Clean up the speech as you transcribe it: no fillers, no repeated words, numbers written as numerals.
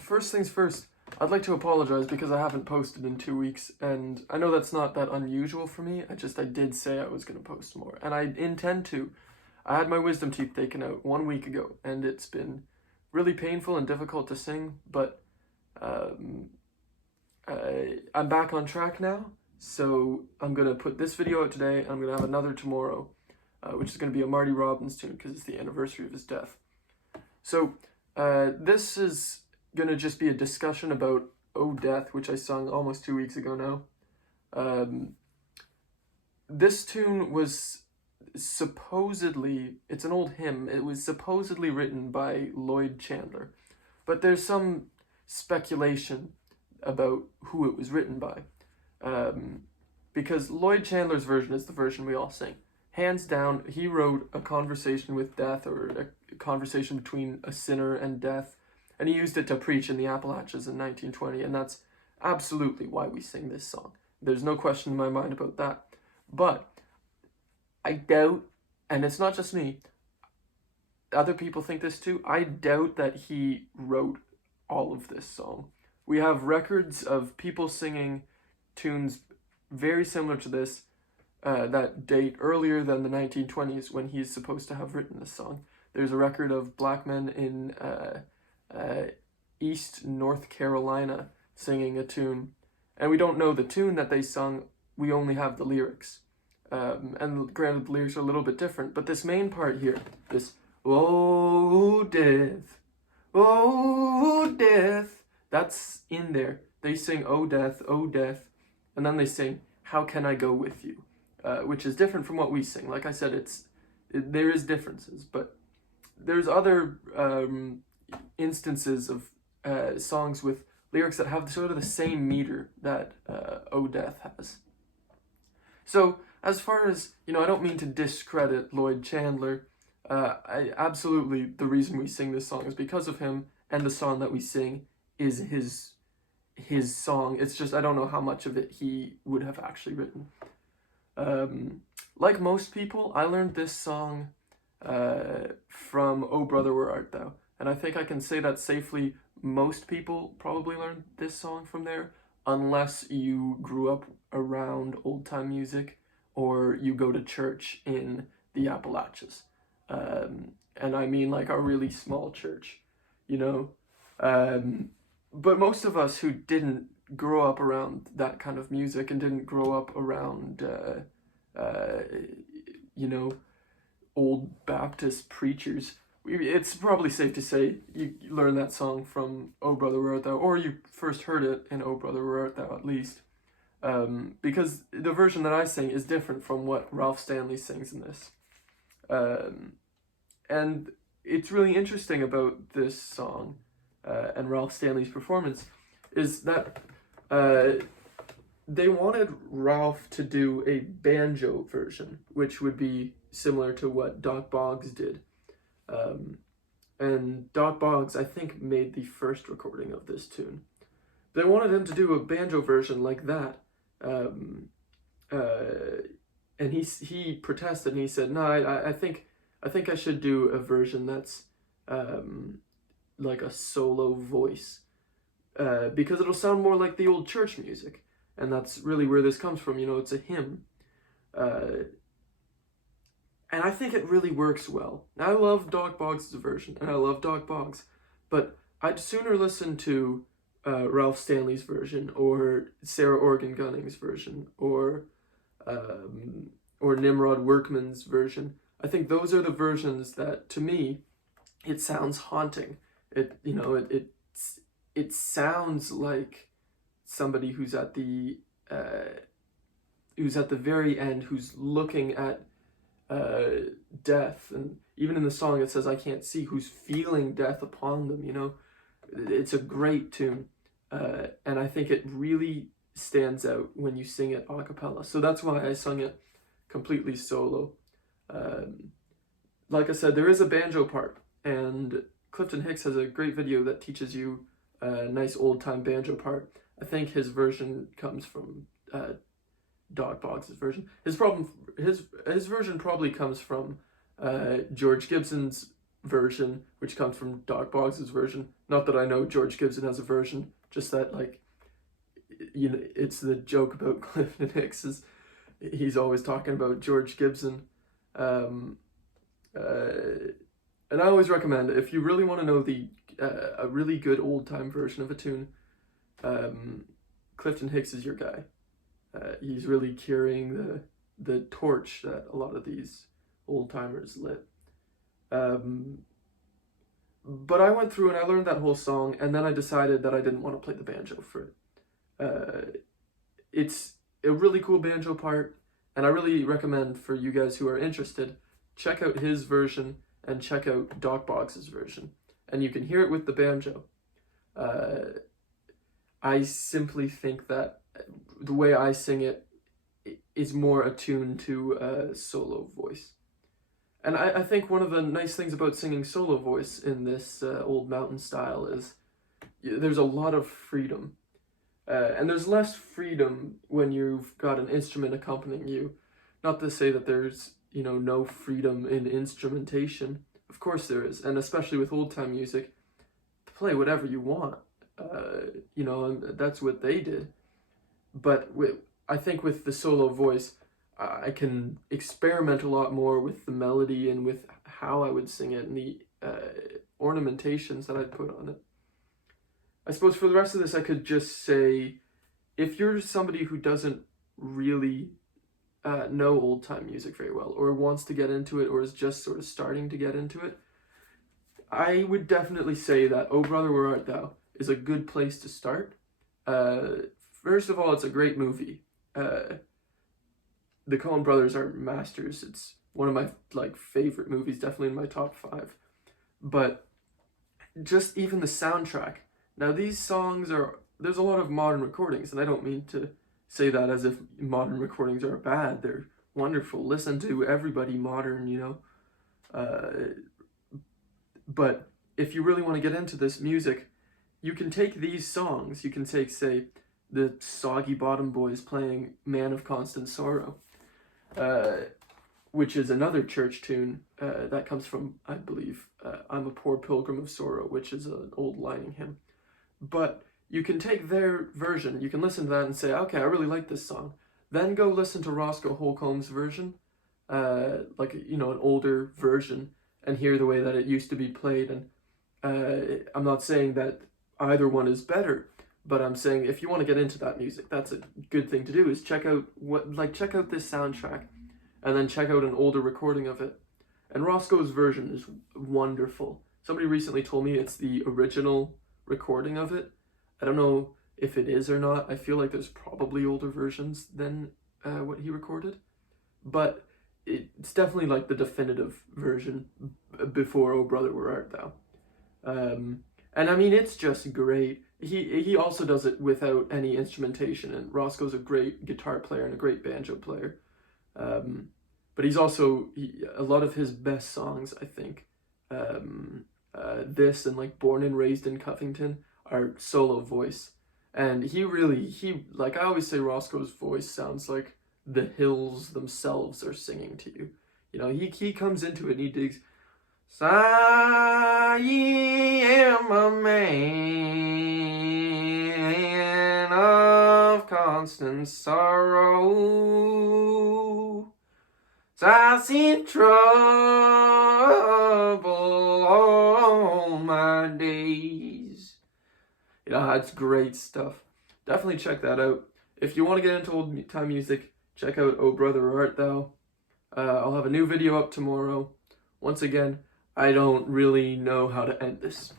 First things first, I'd like to apologize because I haven't posted in 2 weeks, and I know that's not that unusual for me. I did say I was going to post more, and I intend to. I had my wisdom teeth taken out 1 week ago, and it's been really painful and difficult to sing, but I'm back on track now, so I'm going to put this video out today, and I'm going to have another tomorrow, which is going to be a Marty Robbins tune because it's the anniversary of his death. So, this is going to just be a discussion about Oh Death, which I sung almost 2 weeks ago now. This tune was supposedly, it's an old hymn, it was supposedly written by Lloyd Chandler, but there's some speculation about who it was written by, because Lloyd Chandler's version is the version we all sing. Hands down, he wrote a conversation with death, or a conversation between a sinner and death, and he used it to preach in the Appalachians in 1920, and that's absolutely why we sing this song. There's no question in my mind about that. But I doubt, and it's not just me, other people think this too, I doubt that he wrote all of this song. We have records of people singing tunes very similar to this, that date earlier than the 1920s when he's supposed to have written this song. There's a record of black men in East North Carolina singing a tune, and we don't know the tune that they sung, we only have the lyrics. And granted, the lyrics are a little bit different, but this main part here, this "Oh death, oh death," that's in there. They sing oh death," and then they sing "How can I go with you," which is different from what we sing. Like I said, there is differences, but there's other instances of songs with lyrics that have sort of the same meter that Oh Death has. So, as far as, I don't mean to discredit Lloyd Chandler. Absolutely, the reason we sing this song is because of him, and the song that we sing is his song. It's just, I don't know how much of it he would have actually written. Like most people, I learned this song from Oh Brother Where Art Thou, and I think I can say that safely. Most people probably learned this song from there, unless you grew up around old-time music or you go to church in the Appalachians. And I mean like a really small church, But most of us who didn't grow up around that kind of music and didn't grow up around, old Baptist preachers, it's probably safe to say you learned that song from Oh Brother Where Art Thou, or you first heard it in Oh Brother Where Art Thou at least, because the version that I sing is different from what Ralph Stanley sings in this. And it's really interesting about this song and Ralph Stanley's performance is that they wanted Ralph to do a banjo version, which would be similar to what Doc Boggs did. And Doc Boggs, I think, made the first recording of this tune. They wanted him to do a banjo version like that. And he protested, and he said, "No, I think I should do a version that's like a solo voice, because it'll sound more like the old church music." And that's really where this comes from. It's a hymn. And I think it really works well. I love Doc Boggs' version, and I love Doc Boggs, but I'd sooner listen to Ralph Stanley's version, or Sarah Organ Gunning's version, or Nimrod Workman's version. I think those are the versions that, to me, it sounds haunting. It sounds like somebody who's at the very end, who's looking at death, and even in the song it says, "I can't see," who's feeling death upon them. It's a great tune, and I think it really stands out when you sing it a cappella. So that's why I sung it completely solo. Like I said, there is a banjo part, and Clifton Hicks has a great video that teaches you a nice old-time banjo part. I think his version comes from Doc Boggs' version. His version probably comes from George Gibson's version, which comes from Doc Boggs' version. Not that I know George Gibson has a version, just that, like, you know, it's the joke about Clifton Hicks is he's always talking about George Gibson. And I always recommend, if you really want to know a really good old-time version of a tune, Clifton Hicks is your guy. He's really carrying the torch that a lot of these old-timers lit. But I went through and I learned that whole song, and then I decided that I didn't want to play the banjo for it. It's a really cool banjo part, and I really recommend for you guys who are interested, check out his version and check out Doc Boggs' version, and you can hear it with the banjo. I simply think that the way I sing it is more attuned to a solo voice. And I think one of the nice things about singing solo voice in this old mountain style is there's a lot of freedom. And there's less freedom when you've got an instrument accompanying you. Not to say that there's, you know, no freedom in instrumentation. Of course there is, and especially with old-time music, to play whatever you want. You know, and that's what they did. But I think with the solo voice, I can experiment a lot more with the melody and with how I would sing it and the ornamentations that I'd put on it. I suppose for the rest of this, I could just say, if you're somebody who doesn't really know old-time music very well, or wants to get into it, or is just sort of starting to get into it, I would definitely say that "O Brother, Where Art Thou" is a good place to start. First of all, it's a great movie. The Coen brothers are masters. It's one of my favorite movies, definitely in my top 5. But just even the soundtrack. Now these songs there's a lot of modern recordings, and I don't mean to say that as if modern recordings are bad. They're wonderful. Listen to everybody modern, you know. But if you really want to get into this music, you can take these songs. You can take, say, the Soggy Bottom Boys playing "Man of Constant Sorrow," which is another church tune that comes from, I believe, "I'm a Poor Pilgrim of Sorrow," which is an old lining hymn. But you can take their version, you can listen to that and say, okay, I really like this song. Then go listen to Roscoe Holcomb's version, you know, an older version, and hear the way that it used to be played. And I'm not saying that either one is better, but I'm saying if you want to get into that music, that's a good thing to do, is check out this soundtrack, and then check out an older recording of it. And Roscoe's version is wonderful. Somebody recently told me it's the original recording of it. I don't know if it is or not. I feel like there's probably older versions than what he recorded, but it's definitely like the definitive version before "O Brother, Where Art Thou." And I mean, it's just great. He also does it without any instrumentation, and Roscoe's a great guitar player and a great banjo player. But he's also, a lot of his best songs, I think, this and like "Born and Raised in Covington" are solo voice. And he I always say, Roscoe's voice sounds like the hills themselves are singing to you. You know, he comes into it and he digs, "I am a man of constant sorrow. I've seen trouble all my days." You know, it's great stuff. Definitely check that out. If you want to get into old time music, check out "O Brother, Where Art Thou." I'll have a new video up tomorrow. Once again, I don't really know how to end this.